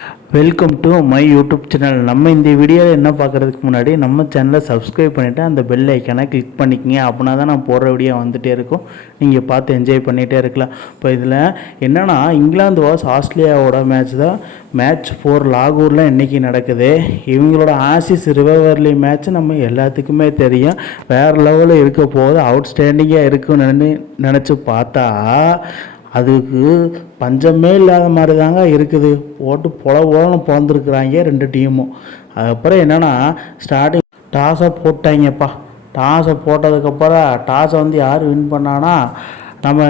Welcome to my YouTube channel. நம்ம இந்த வீடியோவில் என்ன பார்க்குறதுக்கு முன்னாடி நம்ம சேனலை சப்ஸ்கிரைப் பண்ணிவிட்டு அந்த பெல் ஐக்கானை கிளிக் பண்ணிக்கங்க. அப்படின்னா தான் நான் போடுற வீடியோ வந்துகிட்டே இருக்கும், நீங்கள் பார்த்து என்ஜாய் பண்ணிகிட்டே இருக்கலாம். இப்போ இதில் என்னென்னா, இங்கிலாந்து வாஸ் ஆஸ்திரேலியாவோட மேட்ச் 4 லாகூரில் இன்றைக்கி நடக்குது. இவங்களோட ஆசிஸ் ரிவர்லி மேட்ச் நம்ம எல்லாத்துக்குமே தெரியும், வேறு லெவலில் இருக்க போகுது, அவுட்ஸ்டாண்டிங்காக இருக்குன்னு நினச்சி பார்த்தா அதுக்கு பஞ்சமே இல்லாத மாதிரி தாங்க இருக்குது. போட்டு பொலன்னு பிறந்துருக்குறாங்க ரெண்டு டீமும். அதுக்கப்புறம் என்னென்னா, ஸ்டார்டிங் டாஸை போட்டாங்கப்பா. டாஸை போட்டதுக்கப்புறம் டாஸை யார் வின் பண்ணான்னா, நம்ம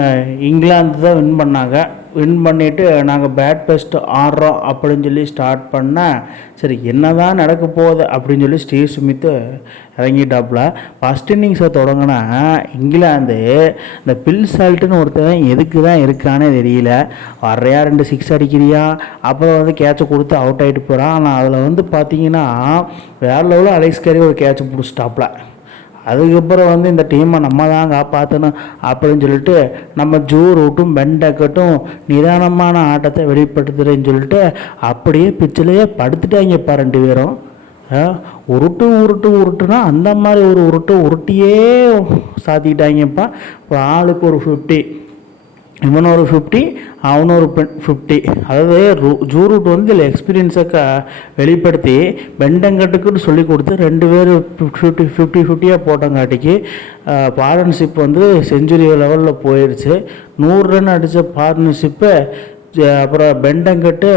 இங்கிலாந்து தான் வின் பண்ணாங்க. வின் பண்ணிவிட்டு நாங்கள் பேட் பெஸ்ட் ஆடுறோம் அப்படின்னு சொல்லி ஸ்டார்ட் பண்ணேன். சரி என்ன தான் நடக்க போகுது அப்படின்னு சொல்லி ஸ்டீவ் ஸ்மித் இறங்கிட்டாப்புல. ஃபஸ்ட் இன்னிங்ஸை தொடங்கினா இங்கிலாந்து இந்த பில் சால்ட்டுன்னு ஒருத்தன் எதுக்கு தான் இருக்கானே தெரியல. வர்றையா 2 6 அடிக்கிறியா, அப்புறம் கேட்சை கொடுத்து அவுட் ஆகிட்டு போகிறான். ஆனால் அதில் பார்த்தீங்கன்னா வேறு லெவலில் அலெக்ஸ் கேரி ஒரு கேட்சை பிடிச்சிட்டாப்புல. அதுக்கப்புறம் இந்த டீமை நம்ம தான் காப்பாற்றணும் அப்படின்னு சொல்லிட்டு நம்ம ஜோ ரூட்டும் பென் டக்கட்டும் நிதானமான ஆட்டத்தை வெளிப்படுத்துகிறேன்னு சொல்லிட்டு அப்படியே பிச்சிலேயே படுத்துட்டாங்கப்பா ரெண்டு பேரும். உருட்டுனா அந்த மாதிரி ஒரு உருட்டியே சாத்திக்கிட்டாங்கப்பா. ஆளுக்கு ஒரு 50, இவன் ஒரு 50, அவனு ஒரு 50. அதாவது ஜூ ரூட் இதில் எக்ஸ்பீரியன்ஸை வெளிப்படுத்தி பெண்டங்கட்டுக்குன்னு சொல்லி கொடுத்து 2 பேர் 50-50 போட்டங்காட்டிக்கு பார்ட்னர்ஷிப் செஞ்சுரி லெவலில் போயிடுச்சு. 100 ரன் அடித்த பார்ட்னர்ஷிப்பை அப்புறம் பெண்டங்கட்டு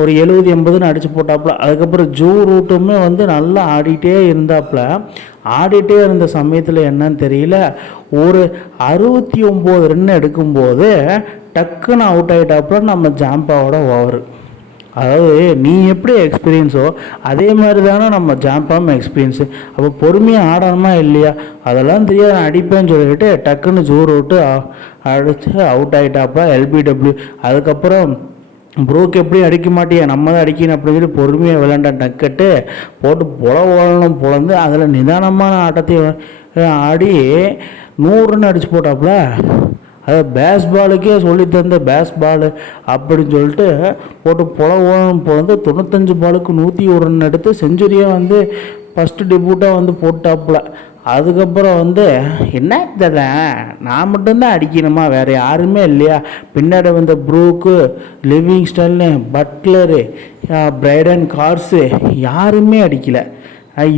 ஒரு 70-80 அடித்து போட்டாப்புல. அதுக்கப்புறம் ஜூ ரூட்டுமே நல்லா ஆடிட்டே இருந்தாப்புல. ஆடிட்டே இருந்த சமயத்தில் என்னன்னு தெரியல, ஒரு 69 ரன் எடுக்கும்போது டக்குன்னு அவுட் ஆகிட்டாப்புல நம்ம ஜாம்பாவோட ஓவர். அதாவது நீ எப்படி எக்ஸ்பீரியன்ஸோ அதே மாதிரி தானே நம்ம ஜாம்பாவும் எக்ஸ்பீரியன்ஸு. அப்போ பொறுமையாக ஆடணுமா இல்லையா, அதெல்லாம் தெரியாது, அடிப்பேன்னு சொல்லிட்டு டக்குன்னு ஜூ ரூட்டு அடித்து அவுட் ஆகிட்டாப்பா எல்பிடபிள்யூ. அதுக்கப்புறம் ப்ரூக் எப்படி அடிக்க மாட்டியா, நம்ம தான் அடிக்கணும் அப்படின்னு சொல்லி பொறுமையாக விளையாண்டான். டக்கட்டு போட்டு ஓடணும் பொழந்து அதில் நிதானமான ஆட்டத்தை ஆடி 100 ரன் அடித்து போட்டாப்புல. அது பேஸ்பாலுக்கே சொல்லி தந்த பேஸ்பாலு அப்படின்னு சொல்லிட்டு போட்டு ஓடணும் பொழந்து 95 பாலுக்கு 101 ரன் எடுத்து செஞ்சுரியாக ஃபஸ்ட்டு டெபியூட்டாக போட்டாப்புல. அதுக்கப்புறம் என்ன தெரியல, நான் மட்டும்தான் அடிக்கணுமா, வேறு யாருமே இல்லையா, பின்னாடி ப்ரூக்கு, லிவிங்ஸ்டன்னு, பட்லரு, பிரைடன் கார்ஸு யாருமே அடிக்கலை.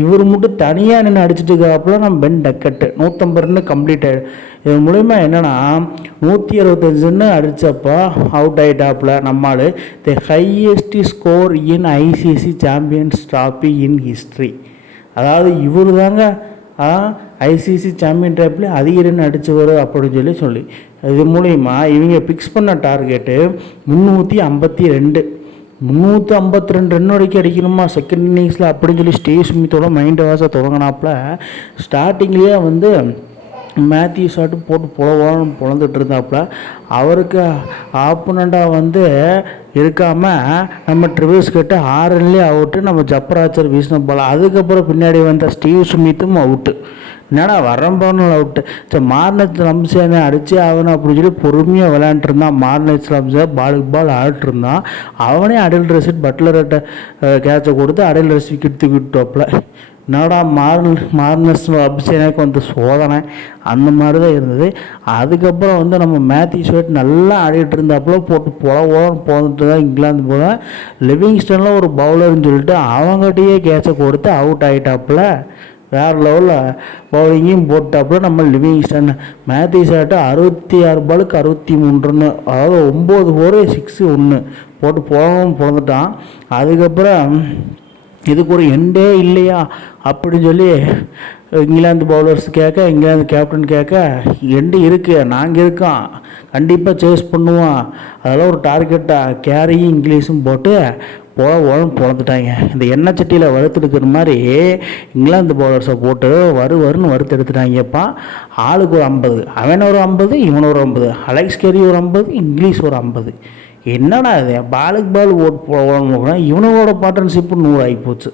இவர் மட்டும் தனியாக நின்று அடிச்சுட்டு இருக்காப்புல. நம்ம பென் டக்கட்டு 150 ரன்னு கம்ப்ளீட் ஆகிடும். இது மூலிமா என்னென்னா 165 ரன்னு அடித்தப்போ அவுட் ஆகிட்டாப்புல நம்மால். The highest score in ICC champions trophy in history. அதாவது இவர் தாங்க ஐசிசி சாம்பியன் ட்ராஃபியில் அதிக ரன் அடித்தவர் அப்படின்னு சொல்லி இது மூலிமா இவங்க ஃபிக்ஸ் பண்ண டார்கெட்டு 352 ரன் வரைக்கும் அடிக்கணுமா செகண்ட் இன்னிங்ஸில் அப்படின்னு சொல்லி ஸ்டீவ் ஸ்மித்தோட மைண்ட் வாஷை தொடங்கினாப்புல. ஸ்டார்டிங்லேயே மேத்யூ ஷாட்டு போட்டு பொழந்துட்டு இருந்தாப்புல. அவருக்கு ஆப்போனண்ட்டாக இருக்காமல் நம்ம ட்ரிவர்ஸ் கிட்ட 6 ரன்லேயே அவுட்டு. நம்ம ஜப்ராச்சர் வீசின போல. அதுக்கப்புறம் பின்னாடி ஸ்டீவ் ஸ்மித்தும் அவுட்டு. என்னடா வரம்போன்னு அவுட்டு. சரி மார்னஸ் லம்சேனை அடித்தே ஆகணும் அப்படின்னு சொல்லி பொறுமையாக விளையாண்டுருந்தான். மார்னஸ் லம்சே பாலுக்கு பால் ஆடிட்டுருந்தான். அவனே அடில் ரசிட் பட்லர்கிட்ட கேட்சை கொடுத்து அடில் ரசி விக்கெட் தூக்கிட்டாப்புல. என்னடா மார்னஸ் லம்சேனுக்கு சோதனை அந்த மாதிரி தான் இருந்தது. அதுக்கப்புறம் நம்ம மேத்யூ ஷாட் நல்லா ஆடிட்டு இருந்தாப்புல. போட்டு போந்துட்டு தான் இங்கிலாந்து போல. லிவிங்ஸ்டனில் ஒரு பவுலர்னு சொல்லிட்டு அவங்ககிட்டயே கேட்சை கொடுத்து அவுட் ஆகிட்டாப்புல. வேறு லெவலில் பவுலிங்கையும் போட்டாப்புல நம்ம லிவிங்ஸ்டன். மேத்யூ ஷாட்டு 66 பாலுக்கு 63 ரன்னு, அதாவது 9 ஓவர் 6 1 போட்டு பிறந்துட்டான். அதுக்கப்புறம் இதுக்கு ஒரு எண்டே இல்லையா அப்படின்னு சொல்லி இங்கிலாந்து பவுலர்ஸ் கேட்க, இங்கிலாந்து கேப்டன் கேட்க, எண்டு இருக்குது, நாங்கள் இருக்கோம், கண்டிப்பாக சேஸ் பண்ணுவோம், அதெல்லாம் ஒரு டார்கெட்டாக கேரியும் இங்கிலீஷும் போட்டு பொழந்துட்டாங்க. இந்த எண்ணெய் சட்டியில் வறுத்தெடுக்கிற மாதிரி இங்கிலாந்து பவுலர்ஸை போட்டு வருன்னு வறுத்தெடுத்துட்டாங்கப்பா. ஆளுக்கு ஒரு 50, அவன் ஒரு 50, இவன் ஒரு 50, அலெக்ஸ் கேரி ஒரு 50, இங்கிலீஷ் ஒரு 50. என்னடா இது, பாலுக்கு பால் ஓட்டு இவனோட பார்ட்னர்ஷிப்பு 100 ஆகிப்போச்சு.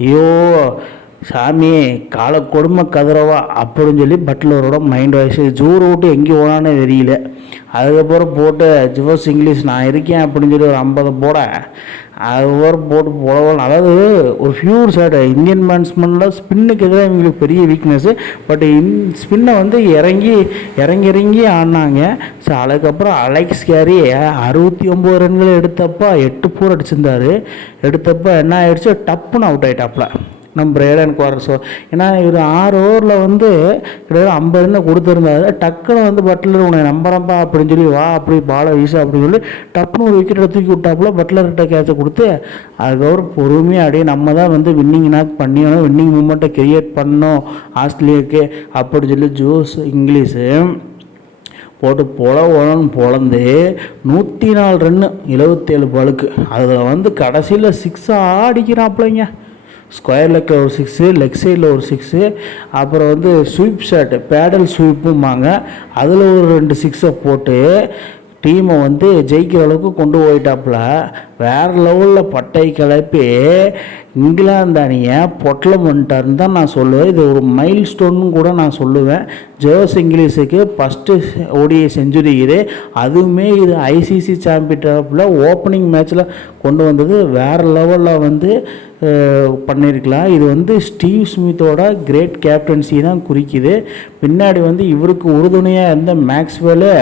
ஐயோ சாமி காலை கொடுமை கதிரவா அப்படின்னு சொல்லி பட்லரோட மைண்ட் வாய்ஸ். ஜூர் விட்டு எங்கே போனான்னு தெரியல. அதுக்கப்புறம் போட்டு ஜிவஸ் இங்கிலீஷ் நான் இருக்கேன் அப்படின்னு சொல்லி ஒரு 50 போட, அதுக்கப்புறம் போட்டு போடவும். அதாவது ஒரு ஃபியூர் சைடு இந்தியன் பேட்ஸ்மேனில் ஸ்பின்னுக்கு எதிராக இவங்களுக்கு பெரிய வீக்னஸ்ஸு. பட் ஸ்பின்னை வந்து இறங்கி ஆடினாங்க. ஸோ அதுக்கப்புறம் அலெக்ஸ் கேரி 69 ரன்கள் எடுத்தப்போ 8 4 அடிச்சிருந்தார். எடுத்தப்போ என்ன ஆயிடுச்சு, டப்புன்னு அவுட் ஆகிட்டாப்புல நம்ம பிரேடன் குவார்ஸோ. ஏன்னா இவர் 6 ஓவரில் வந்து கிட்டத்தட்ட 50 ரன் கொடுத்துருந்தாரு. டக்குன்னு வந்து பட்லர் உன்னை நம்புறப்பா அப்படின்னு சொல்லி வா அப்படி பாலை வீச அப்படின்னு சொல்லி டப்புன்னு ஒரு விக்கெட்டை தூக்கி விட்டாப்புல பட்லர்கிட்ட கேட்சை கொடுத்து, அதுக்கப்புறம் பொறுமையாக அப்படியே நம்ம தான் வந்து வின்னிங் நாக் பண்ணிடணும், வின்னிங் மூமெண்ட்டை கிரியேட் பண்ணோம் ஆஸ்திரேலியாவுக்கு அப்படின்னு சொல்லி ஜோஸ் இங்கிலீஷு போட்டு பொழந்து 104 ரன்னு 77 பாலுக்கு. அதில் வந்து கடைசியில் 6 அடிக்கிறாப்புலைங்க. ஸ்கொயர் லெக்கில் ஒரு 6, லெக் சைடில் ஒரு 6, அப்புறம் வந்து ஸ்வீப் ஷாட்டு பேடல் ஸ்வீப்பும்பாங்க, அதில் ஒரு 2 6 போட்டு டீமை வந்து ஜெயிக்கிற அளவுக்கு கொண்டு போயிட்டாப்புல. வேறு லெவலில் பட்டை கிளப்பி இங்கிலாந்து அணியை பொட்டலம் பண்ணிட்டாருன்னு தான் நான் சொல்லுவேன். இது ஒரு மைல் ஸ்டோன்னு கூட நான் சொல்லுவேன். ஜோஸ் இங்கிலீஷுக்கு ஃபஸ்ட்டு ஓடிஐ செஞ்சுரி இது. அதுவுமே இது ஐசிசி சாம்பியன்ஷிப்பில் ஓப்பனிங் மேட்ச்சில் கொண்டு வந்தது வேறு லெவலில் வந்து பண்ணியிருக்கலாம். இது வந்து ஸ்டீவ் ஸ்மித்தோட கிரேட் கேப்டன்சி தான் குறிக்குது. பின்னாடி வந்து இவருக்கு உறுதுணையாக இருந்த மேக்ஸ்வெல்லு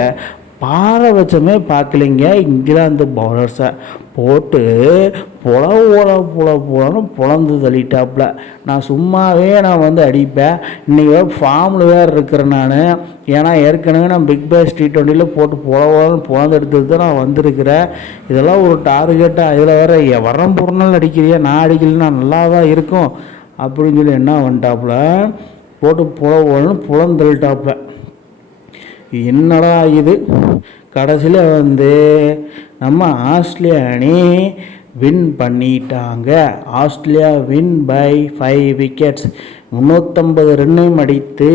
பாரபட்சமே பார்க்கலைங்க. இங்கிலாந்து பவுலர்ஸை போட்டு பொழந்து தள்ளிட்டாப்புல. நான் சும்மாவே நான் வந்து அடிப்பேன். இன்றைக்கி ஃபார்மில் வேறு இருக்கிறேன் நான். ஏன்னா ஏற்கனவே நான் பிக் பேஷ் T20 போட்டு பொழந்து எடுத்துட்டு தான் நான் வந்திருக்கிறேன். இதெல்லாம் ஒரு டார்கெட்டாக, இதில் வேறு வரம் பொருநாள் அடிக்கிறியா, நான் அடிக்கலைன்னா நல்லா தான் இருக்கும் அப்படின்னு சொல்லி என்ன பண்ணிட்டாப்புல போட்டு புலந்து தள்ளிட்டாப்புல. என்னடா இது, கடைசியில் வந்து நம்ம ஆஸ்திரேலியா அணி வின் பண்ணிட்டாங்க. Australia win by 5 wickets. 350 ரன்னையும் அடித்து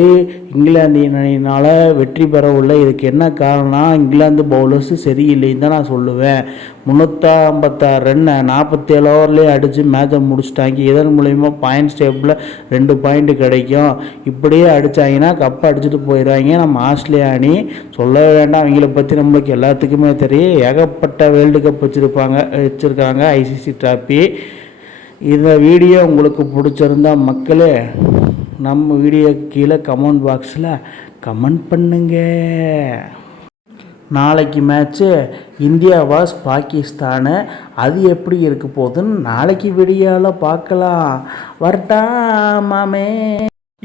இங்கிலாந்து அணியினால் வெற்றி பெறவுள்ள. இதுக்கு என்ன காரணம், இங்கிலாந்து பவுலர்ஸ் சரியில்லைன்னு தான் நான் சொல்லுவேன். 356 ரன்னை 47 ஓவர்லேயே அடித்து மேட்சை முடிச்சுட்டாங்க. இதன் மூலயமா பாயிண்ட்ஸ் டேபிளில் 2 பாயிண்ட்டு கிடைக்கும். இப்படியே அடித்தாங்கன்னா கப்பை அடிச்சுட்டு போயிடுவாங்க நம்ம ஆஸ்திரேலியா அணி. சொல்லவே வேண்டாம், அவங்கள பற்றி நம்மளுக்கு எல்லாத்துக்குமே தெரியும். ஏகப்பட்ட வேர்ல்டு கப் வச்சுருக்காங்க ஐசிசி டிராஃபி. இந்த வீடியோ உங்களுக்கு பிடிச்சிருந்தா மக்களே நம்ம வீடியோ கீழே கமெண்ட் பாக்ஸில் கமெண்ட் பண்ணுங்க. நாளைக்கு மேட்ச்சு இந்தியா வாஸ் பாகிஸ்தானு. அது எப்படி இருக்க போகுதுன்னு நாளைக்கு வீடியோவில் பார்க்கலாம். வரட்டா மாமே.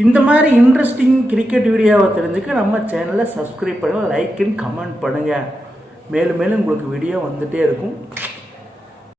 இந்த மாதிரி இன்ட்ரெஸ்டிங் கிரிக்கெட் வீடியோவை தெரிஞ்சுக்க நம்ம சேனலை சப்ஸ்கிரைப் பண்ணுங்கள், லைக் அண்ட் கமெண்ட் பண்ணுங்கள். மேலும் மேலும் உங்களுக்கு வீடியோ வந்துகிட்டே இருக்கும்.